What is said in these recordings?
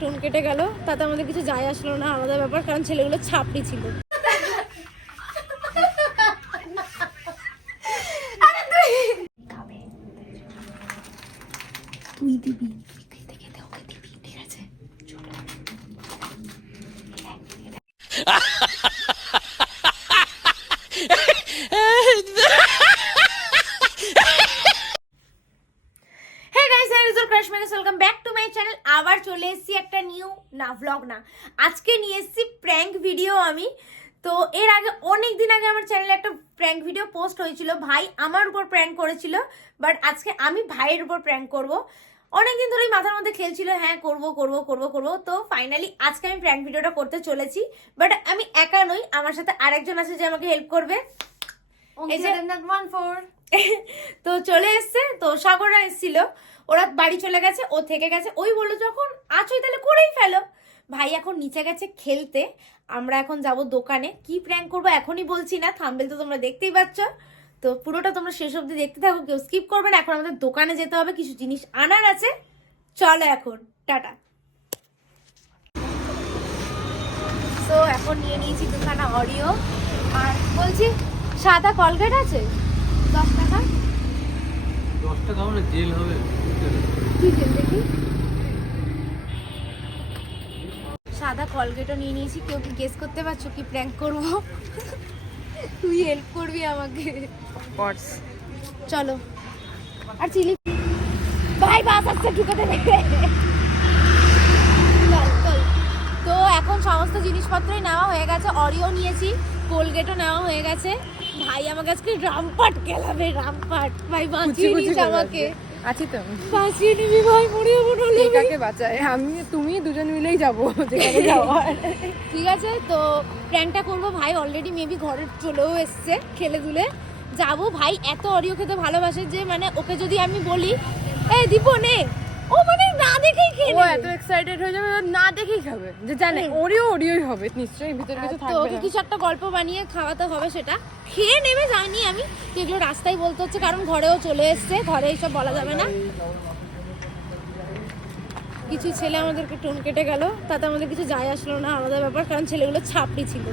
Tone কেটে গেল, তাতে আমাদের কিছু যায় আসলো না আলাদা ব্যাপার, কারণ ছেলেগুলো ছাপড়ি ছিল তুই দিবি তুই খেতে খেতে ওকে দিবি ঠিক আছে হে গাইস আই রিজল ক্রাশ মেগাস welcome back to my channel আবার চলে এসেছি একটা নিউ না। আজকে নিয়ে এসেছি প্র্যাঙ্ক ভিডিও আমি। তো এর আগে অনেক দিন আগে আমার চ্যানেলে একটা প্র্যাঙ্ক ভিডিও পোস্ট হয়েছিল। ভাই আমার উপর প্র্যাঙ্ক করেছিল বাট আজকে আমি ভাইয়ের উপর প্র্যাঙ্ক করব। অনেকদিন ধরেই মাথার মধ্যে খেলছিল হ্যাঁ করব করব করব করব। তো ফাইনালি আজকে আমি প্র্যাঙ্ক ভিডিওটা করতে চলেছি। বাট আমি একা নই আমার সাথে আরেকজন আছে যে আমাকে হেল্প করবে। তো চলে এসছে তো সাগররা এসেছিল। ওরা বাড়ি চলে গেছে ও থেকে গেছে। ওই বলল যখন আছোই তাহলে করেই ফেলো। ভাই এখন নিচে গেছে খেলতে আমরা এখন যাব দোকানে। কি প্র্যাঙ্ক করব এখনই বলছি না থাম্বেল তো তোমরা দেখতেই পাচ্ছ। তো পুরোটা তোমরা শেষ অবধি দেখতে থাকো কেউ স্কিপ করবে না। এখন আমাদের দোকানে যেতে হবে কিছু জিনিস আনার আছে। চলো এখন টাটা। তো এখন নিয়ে নিয়েছি দুখানা অডিও আর বলছি সাদা কলগেট আছে? দশ টাকা? দশ টাকা জেল হবে। কি জেল দেখি? কলগেটও নিয়ে নিয়েছি কেউ কি গেস করতে পারছ কি প্র্যাঙ্ক করব? তুই হেল্প করবি আমাকে। চলো। আর চিলি ভাই বাস আসছে ঢুকাতে। তো এখন সমস্ত জিনিসপত্রই নেওয়া হয়ে গেছে অরিও নিয়েছি কোলগেটও নেওয়া হয়ে গেছে। ভাই আমাকে আজকে রামপাট গেলাবে রামপাট। ভাই বাঁচিয়ে নিস আমাকে। আছি তো। বাঁচিয়ে নিবি ভাই মরে যাব কে কাকে বাঁচায়? আমি তুমি দুজন মিলেই যাব যেখানে যাওয়ার। ঠিক আছে তো প্র্যাঙ্কটা করব ভাই অলরেডি মেবি ঘরে চলেও এসছে খেলে দুলে। যাব ভাই এত অরিও খেতে ভালোবাসে যে মানে ওকে যদি আমি বলি এ দীপনে ও মানে না দেখেই খেয়ে ও এত এক্সাইটেড হয়ে যাবে না দেখেই খাবে। যে জানে ওরিও ওরিওই হবে নিশ্চয়ই ভিতরে কিছু তো ওকে কিছু একটা গল্প বানিয়ে খাওয়াতে হবে সেটা। খেয়ে নেবে জানি আমি এগুলো রাস্তায় বলতে হচ্ছে কারণ ঘরেও চলে এসছে ঘরে এইসব বলা যাবে না। কিছু ছেলে আমাদেরকে টোন কেটে গেল তাতে আমাদের কিছু যায় আসলো না আলাদা ব্যাপার কারণ ছেলেগুলো ছাপড়ি ছিল।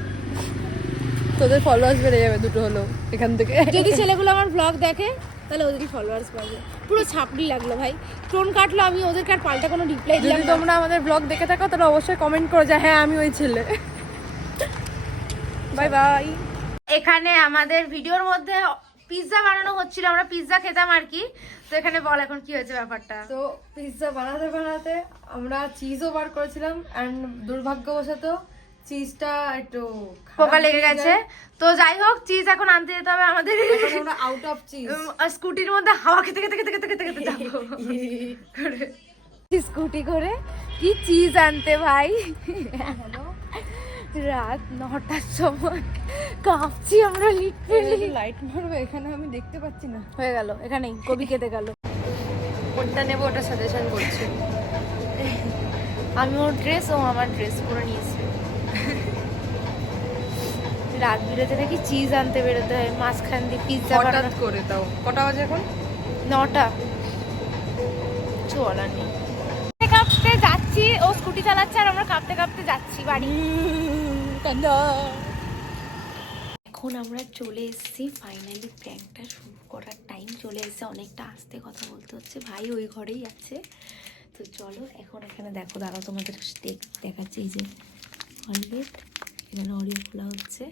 তোদের ফলোয়ার্স বেড়ে যাবে দুটো হলো এখান থেকে। যদি ছেলেগুলো আমার ব্লগ দেখে তাহলে ওদেরই ফলোয়ার্স পাবে? পুরো ছাপড়ি লাগল ভাই। টোন কাটলো আমি ওদেরকে আর পাল্টা কোনো রিপ্লাই দিলাম যদি তোমরা আমাদের ব্লগ দেখে থাকো তাহলে অবশ্যই কমেন্ট করো যে হ্যাঁ আমি ওই ছেলে। বাই বাই এখানে আমাদের ভিডিওর মধ্যে পিৎজা বানানো হচ্ছিল আমরা পিৎজা খেতাম আর কি। তো এখানে বল এখন কি হয়েছে ব্যাপারটা? তো পিৎজা বানাতে বানাতে আমরা চিজও বার করেছিলাম অ্যান্ড দুর্ভাগ্যবশত চিজটা একটু পোকা লেগে গেছে। তো যাই হোক চিজ এখন আনতে যেতে হবে আমাদের। আউট অফ চিজ আর স্কুটির মধ্যে হাওয়া খেতে খেতে খেতে খেতে খেতে খেতে যাব। স্কুটি করে কি চিজ আনতে ভাই? রাত নটার সময় কাঁপছি আমরা লিটারেলি লাইট মারবো এখানে আমি দেখতে পাচ্ছি না। হয়ে গেল এখানেই কবি কেটে গেল। ওটা নেব ওটা সাজেশন করছি। আমি ওর ড্রেস ও আমার ড্রেস পরে নিয়েছি। রাত বিরেতে নাকি চিজ আনতে বেরোতে হয় মাঝখান দিয়ে পিৎজা হঠাৎ করে তাও। কটা বাজে এখন? নটা। বলার নেই। কাঁপতে যাচ্ছি ও স্কুটি চালাচ্ছে আর আমরা কাঁপতে কাঁপতে যাচ্ছি বাড়ি। এখন আমরা চলে এসেছি ফাইনালি প্র্যাঙ্কটা শুরু করার টাইম চলে এসেছে অনেকটা আস্তে কথা বলতে হচ্ছে। ভাই ওই ঘরেই আছে। তো চলো এখন এখানে দেখো দাঁড়াও তোমাদের দেখ- দেখাচ্ছি এই যে অলরেড এখানে অরিও খোলা হচ্ছে।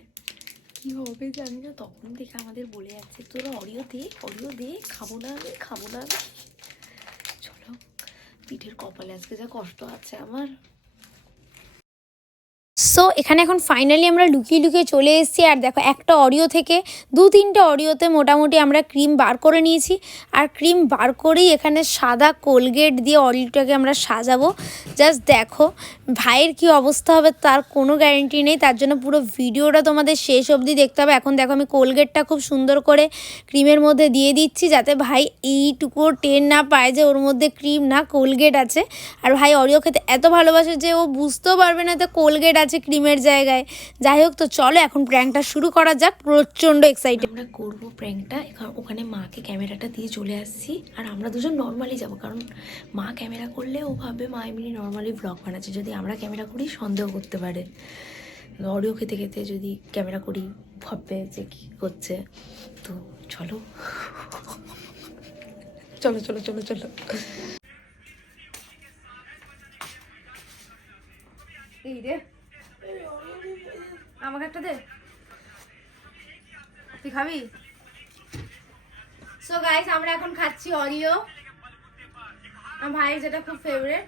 কি হবে জানি না, তখন দেখে আমাদের বলে যাচ্ছে তোরা অরিও দে অরিও দে, খাব না আমি, খাব না আমি। চলো, পিঠের কপালে আজকে যা কষ্ট আছে আমার। সো এখানে এখন ফাইনালি আমরা লুকিয়ে লুকিয়ে চলে এসেছি। আর দেখো, একটা অডিও থেকে দু তিনটে অডিওতে মোটামুটি আমরা ক্রিম বার করে নিয়েছি। আর ক্রিম বার করেই এখানে সাদা কোলগেট দিয়ে অডিওটাকে আমরা সাজাবো। জাস্ট দেখো, ভাইয়ের কি অবস্থা হবে তার কোনো গ্যারেন্টি নেই। তার জন্য পুরো ভিডিওটা তোমাদের শেষ অবধি দেখতে হবে। এখন দেখো, আমি কোলগেটটা খুব সুন্দর করে ক্রিমের মধ্যে দিয়ে দিচ্ছি যাতে ভাই এইটুকুও টেন না পায় যে ওর মধ্যে ক্রিম না কোলগেট আছে। আর ভাই অরিও খেতে এত ভালোবাসে যে ও বুঝতেও পারবে না তো কোলগেট আছে ক্রিমের জায়গায়। যাই হোক, তো চলো এখন প্র্যাঙ্কটা শুরু করা যাক। প্রচণ্ড এক্সাইটেড আমরা করব প্র্যাঙ্কটা এখন ওখানে মাকে ক্যামেরাটা দিয়ে চলে আসছি। আর আমরা দুজন নর্মালি যাব, কারণ মা ক্যামেরা করলে ও ভাবে মা এমনি নর্মালি ব্লগ বানাচ্ছে। যদি আমরা ক্যামেরা করি, সন্দেহ করতে পারে। অডিও খেতে খেতে যদি ক্যামেরা করি, ভাববে যে কী করছে। তো চলো। চলো চলো চলো চলো। এই রে। আমাকে একটা দে। তুই খাবি? সো গাইস আমরা এখন খাচ্ছি অরিও আমার ভাইয়ের যেটা খুব ফেভারিট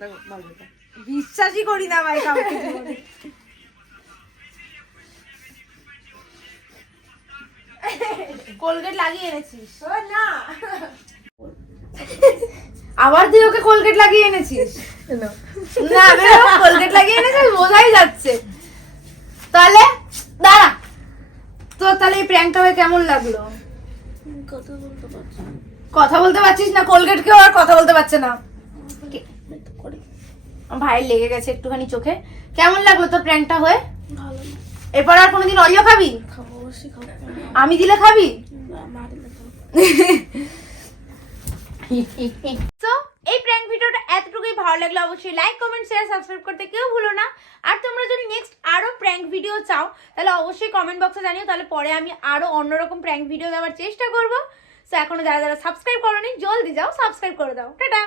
দেখো, ভালো, দেখো। বিশ্বাসই করি না ভাই কাউকে কোলগেট লাগিয়ে এনেছিস। না। আবার তুই ওকে কোলগেট লাগিয়ে এনেছিস? না। কোলগেট লাগিয়ে এনেছিস বোঝাই যাচ্ছে। তাহলে দাঁড়া। তো তাহলে এই প্র্যাঙ্কটা হয়ে কেমন লাগল? কথা বলতে পারছিস না কোলগেট কেউ আর কথা বলতে পারছে না। ভাইয়ের লেগে গেছে একটুখানি চোখে। কেমন লাগল তোর প্র্যাঙ্কটা হয়ে? এরপর আর কোনোদিন অরিও খাবি? আমি দিলে খাবি। তো এই প্র্যাঙ্ক ভিডিওটা এতটুকুই ভালো লাগল, অবশ্যই লাইক কমেন্ট শেয়ার সাবস্ক্রাইব করতে কেউ ভুলো না। আর তোমরা যদি নেক্সট আরও প্র্যাঙ্ক ভিডিও চাও, তাহলে অবশ্যই কমেন্ট বক্সে জানিও, তাহলে পরে আমি আরও অন্যরকম প্র্যাঙ্ক ভিডিও দেওয়ার চেষ্টা করব। সো এখনও যারা যারা সাবস্ক্রাইব করোনি, জলদি যাও সাবস্ক্রাইব করে দাও। টাটা!